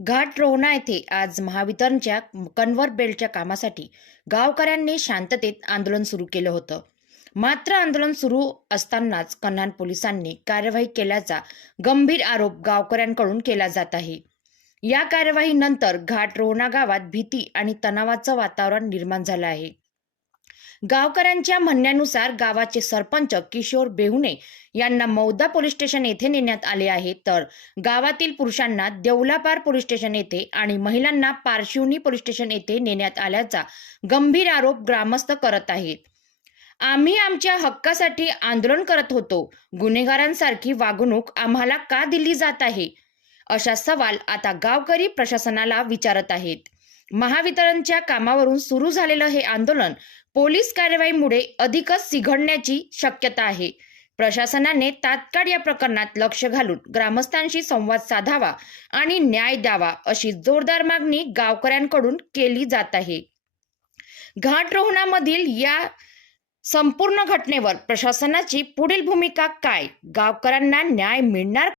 घाट रोहना येथे आज महावितरणच्या कन्व्हर बेल्टच्या कामासाठी गावकऱ्यांनी शांततेत आंदोलन सुरू केलं होतं. मात्र आंदोलन सुरू असतानाच कन्हान पोलिसांनी कार्यवाही केल्याचा गंभीर आरोप गावकऱ्यांकडून केला जात आहे. या कार्यवाहीनंतर घाट रोहना गावात भीती आणि तणावाचं वातावरण निर्माण झालं आहे. गावकऱ्यांच्या म्हणण्यानुसार गावाचे सरपंच किशोर बेहुने यांना मौदा पोलीस स्टेशन येथे नेण्यात आले आहे, तर गावातील पुरुषांना देवलापार पोलीस स्टेशन येथे आणि महिलांना पारशिवनी पोलीस स्टेशन येथे नेण्यात आल्याचा गंभीर आरोप ग्रामस्थ करत आहेत. आम्ही आमच्या हक्कासाठी आंदोलन करत होतो, गुन्हेगारांसारखी वागणूक आम्हाला का दिली जात आहे, अशा सवाल आता गावकरी प्रशासनाला विचारत आहेत. महावितरणच्या कामावरून सुरू झालेलं हे आंदोलन पोलीस कारवाईमुळे अधिकच चिघळण्याची शक्यता आहे. प्रशासनाने तात्काळ या प्रकरणात लक्ष घालून ग्रामस्थांशी संवाद साधावा आणि न्याय द्यावा, अशी जोरदार मागणी गावकऱ्यांकडून केली जात आहे. घाट रोहनामधील या संपूर्ण घटनेवर प्रशासनाची पुढील भूमिका काय? गावकऱ्यांना न्याय मिळणार